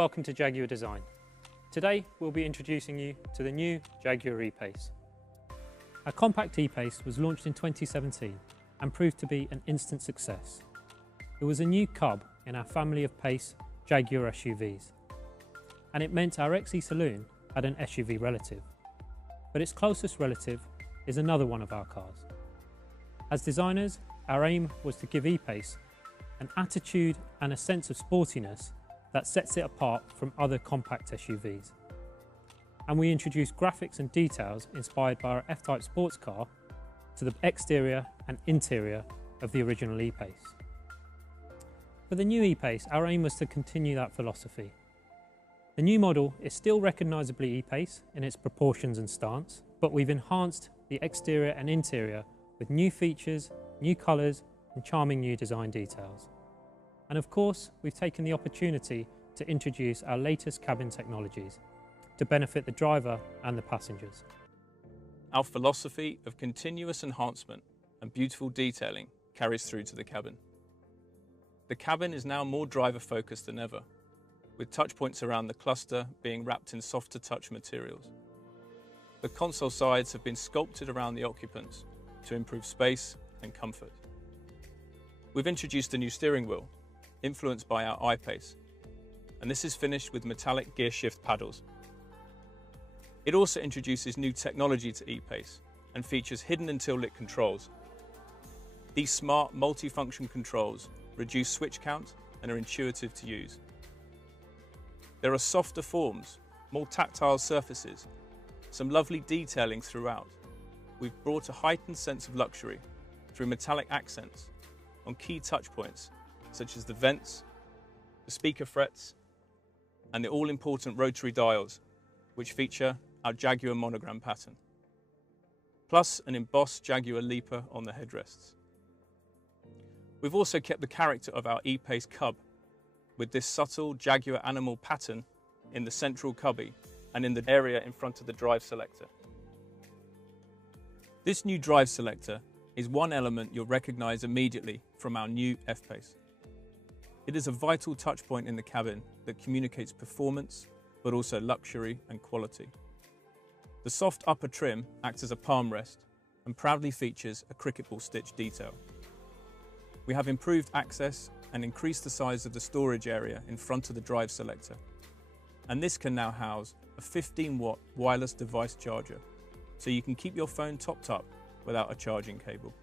welcome to Jaguar Design. Today we'll be introducing you to the new Jaguar E Pace. Our compact E Pace was launched in 2017 and proved to be an instant success. It was a new cub in our family of Pace Jaguar SUVs, and it meant our XE Saloon had an SUV relative. But its closest relative is another one of our cars. As designers, our aim was to give E Pace an attitude and a sense of sportiness that sets it apart from other compact SUVs. And we introduced graphics and details inspired by our F-Type sports car to the exterior and interior of the original E Pace. For the new E Pace, our aim was to continue that philosophy. The new model is still recognisably E Pace in its proportions and stance, but we've enhanced the exterior and interior with new features, new colours and charming new design details. And of course, we've taken the opportunity to introduce our latest cabin technologies to benefit the driver and the passengers. Our philosophy of continuous enhancement and beautiful detailing carries through to the cabin. The cabin is now more driver-focused than ever, with touch points around the cluster being wrapped in softer touch materials. The console sides have been sculpted around the occupants to improve space and comfort. We've introduced a new steering wheel, influenced by our I-Pace, and this is finished with metallic gear shift paddles. It also introduces new technology to E-Pace and features hidden until lit controls. These smart multi-function controls reduce switch count and are intuitive to use. There are softer forms, more tactile surfaces, some lovely detailing throughout. We've brought a heightened sense of luxury through metallic accents on key touch points such as the vents, the speaker frets, and the all-important rotary dials, which feature our Jaguar monogram pattern, plus an embossed Jaguar leaper on the headrests. We've also kept the character of our E-Pace cub with this subtle Jaguar animal pattern in the central cubby and in the area in front of the drive selector. This new drive selector is one element you'll recognise immediately from our new F-Pace. It is a vital touch point in the cabin that communicates performance, but also luxury and quality. The soft upper trim acts as a palm rest and proudly features a cricket ball stitch detail. We have improved access and increased the size of the storage area in front of the drive selector. And this can now house a 15-watt wireless device charger, so you can keep your phone topped up without a charging cable.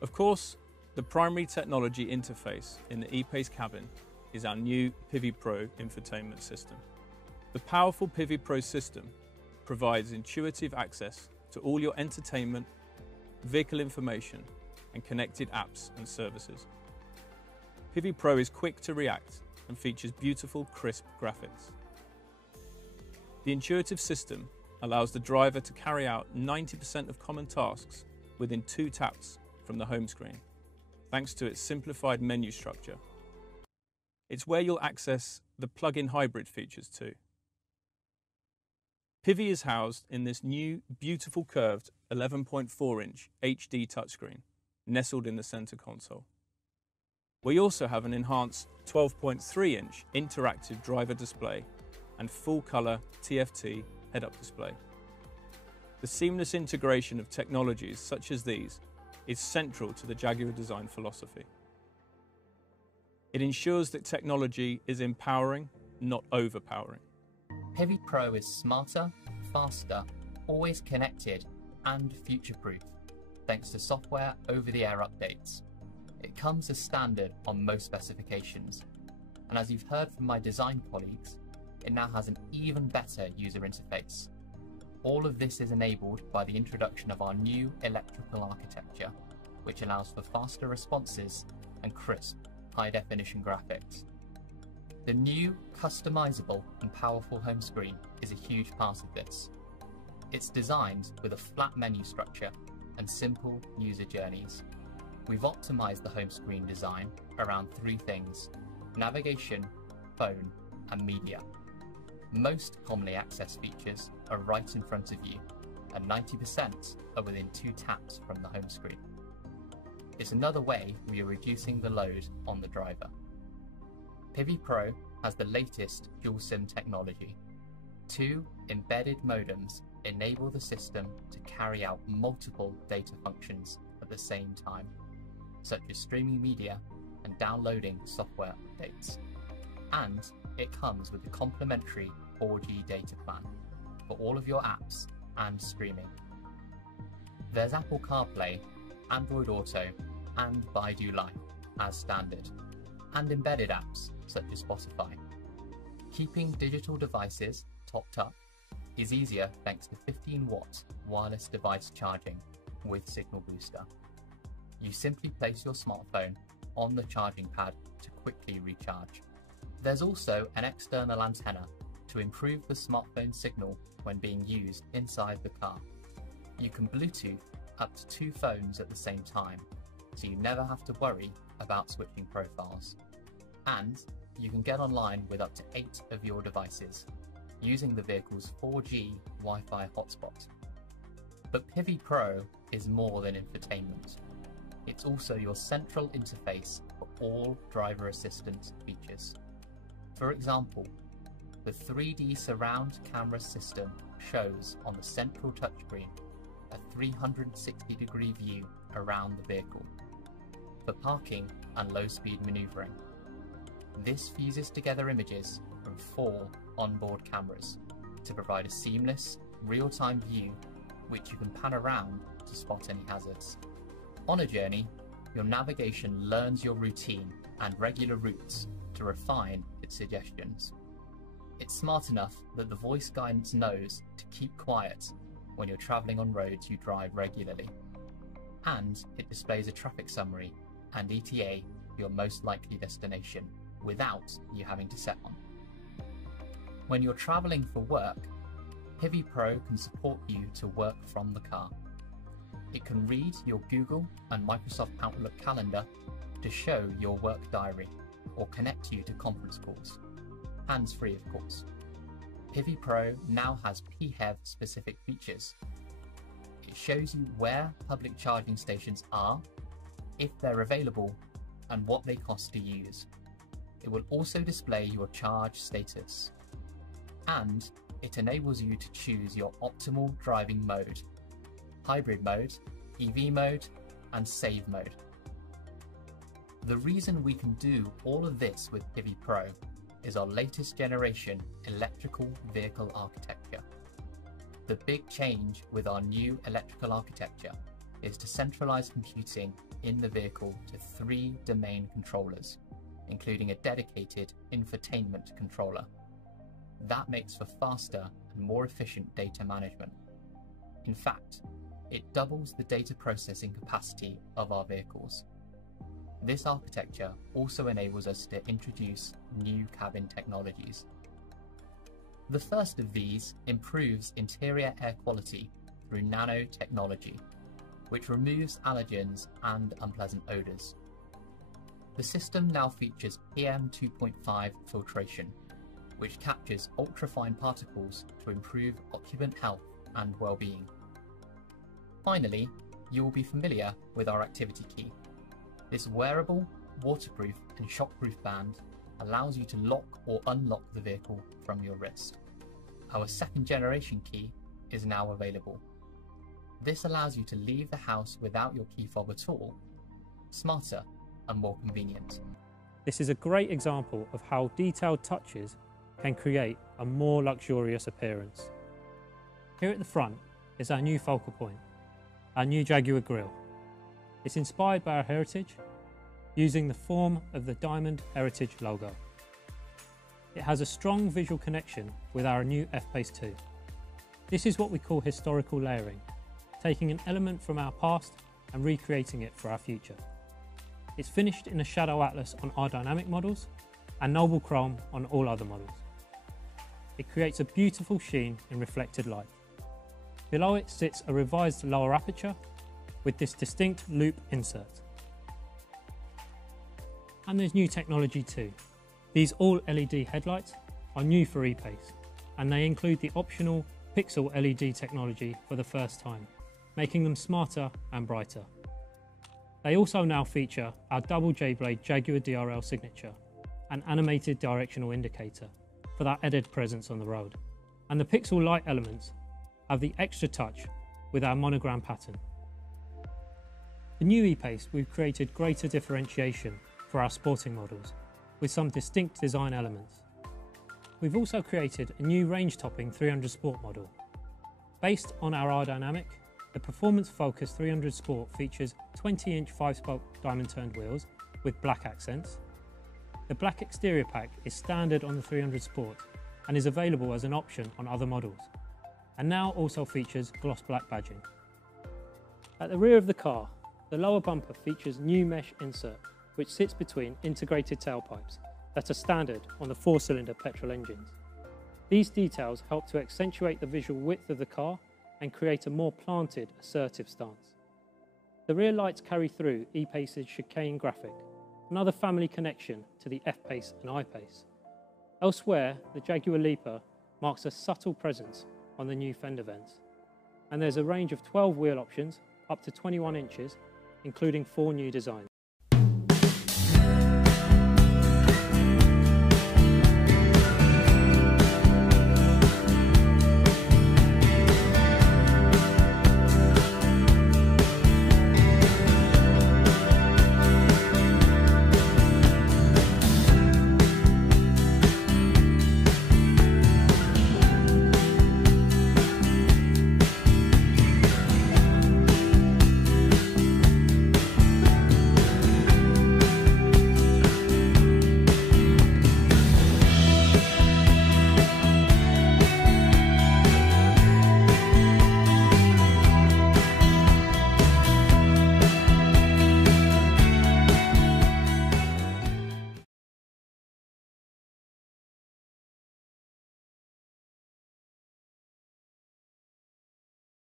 Of course, the primary technology interface in the E-Pace cabin is our new Pivi Pro infotainment system. The powerful Pivi Pro system provides intuitive access to all your entertainment, vehicle information, and connected apps and services. Pivi Pro is quick to react and features beautiful, crisp graphics. The intuitive system allows the driver to carry out 90% of common tasks within 2 taps from the home screen, thanks to its simplified menu structure. It's where you'll access the plug-in hybrid features too. Pivi is housed in this new, beautiful curved 11.4-inch HD touchscreen, nestled in the center console. We also have an enhanced 12.3-inch interactive driver display and full-color TFT head-up display. The seamless integration of technologies such as these is central to the Jaguar design philosophy. It ensures that technology is empowering, not overpowering. Pivi Pro is smarter, faster, always connected, and future-proof, thanks to software over-the-air updates. It comes as standard on most specifications, and as you've heard from my design colleagues, it now has an even better user interface. All of this is enabled by the introduction of our new electrical architecture, which allows for faster responses and crisp, high-definition graphics. The new, customizable and powerful home screen is a huge part of this. It's designed with a flat menu structure and simple user journeys. We've optimized the home screen design around 3 things: navigation, phone, and media. Most commonly accessed features are right in front of you, and 90% are within 2 taps from the home screen. It's another way we are reducing the load on the driver. Pivi Pro has the latest dual SIM technology. 2 embedded modems enable the system to carry out multiple data functions at the same time, such as streaming media and downloading software updates. And it comes with a complimentary 4G data plan for all of your apps and streaming. There's Apple CarPlay, Android Auto, and Baidu Life as standard, and embedded apps such as Spotify. Keeping digital devices topped up is easier thanks to 15-watt wireless device charging with Signal Booster. You simply place your smartphone on the charging pad to quickly recharge. There's also an external antenna to improve the smartphone signal when being used inside the car. You can Bluetooth up to 2 phones at the same time, so you never have to worry about switching profiles. And you can get online with up to 8 of your devices, using the vehicle's 4G Wi-Fi hotspot. But Pivi Pro is more than infotainment. It's also your central interface for all driver assistance features. For example, the 3D surround camera system shows on the central touchscreen a 360-degree view around the vehicle for parking and low-speed maneuvering. This fuses together images from 4 onboard cameras to provide a seamless, real-time view which you can pan around to spot any hazards. On a journey, your navigation learns your routine and regular routes to refine its suggestions. It's smart enough that the voice guidance knows to keep quiet when you're travelling on roads you drive regularly. And it displays a traffic summary and ETA for your most likely destination without you having to set one. When you're travelling for work, Pivi Pro can support you to work from the car. It can read your Google and Microsoft Outlook calendar to show your work diary or connect you to conference calls, hands-free of course. Pivi Pro now has PHEV specific features. It shows you where public charging stations are, if they're available, and what they cost to use. It will also display your charge status. And it enables you to choose your optimal driving mode: hybrid mode, EV mode, and save mode. The reason we can do all of this with Pivi Pro is our latest generation electrical vehicle architecture. The big change with our new electrical architecture is to centralize computing in the vehicle to 3 domain controllers, including a dedicated infotainment controller. That makes for faster and more efficient data management. In fact, it doubles the data processing capacity of our vehicles. This architecture also enables us to introduce new cabin technologies. The first of these improves interior air quality through nanotechnology, which removes allergens and unpleasant odours. The system now features PM 2.5 filtration, which captures ultrafine particles to improve occupant health and well-being. Finally, you will be familiar with our activity key. This wearable, waterproof and shockproof band allows you to lock or unlock the vehicle from your wrist. Our second generation key is now available. This allows you to leave the house without your key fob at all, smarter and more convenient. This is a great example of how detailed touches can create a more luxurious appearance. Here at the front is our new focal point, our new Jaguar grille. It's inspired by our heritage, using the form of the diamond heritage logo. It has a strong visual connection with our new F-Pace 2. This is what we call historical layering, taking an element from our past and recreating it for our future. It's finished in a shadow atlas on Aerodynamic models and noble chrome on all other models. It creates a beautiful sheen in reflected light. Below it sits a revised lower aperture with this distinct loop insert. And there's new technology too. These all LED headlights are new for E Pace, and they include the optional pixel LED technology for the first time, making them smarter and brighter. They also now feature our double J-blade Jaguar DRL signature, an animated directional indicator for that added presence on the road. And the pixel light elements have the extra touch with our monogram pattern. The new E-Pace, we've created greater differentiation for our sporting models with some distinct design elements. We've also created a new range-topping 300 Sport model. Based on our Aerodynamic, the performance-focused 300 Sport features 20-inch 5-spoke diamond-turned wheels with black accents. The black exterior pack is standard on the 300 Sport and is available as an option on other models, and now also features gloss black badging. At the rear of the car, the lower bumper features new mesh insert which sits between integrated tailpipes that are standard on the 4-cylinder petrol engines. These details help to accentuate the visual width of the car and create a more planted, assertive stance. The rear lights carry through E-Pace's chicane graphic, another family connection to the F-Pace and I-Pace. Elsewhere, the Jaguar Leaper marks a subtle presence on the new fender vents, and there's a range of 12 wheel options up to 21 inches, including 4 new designs.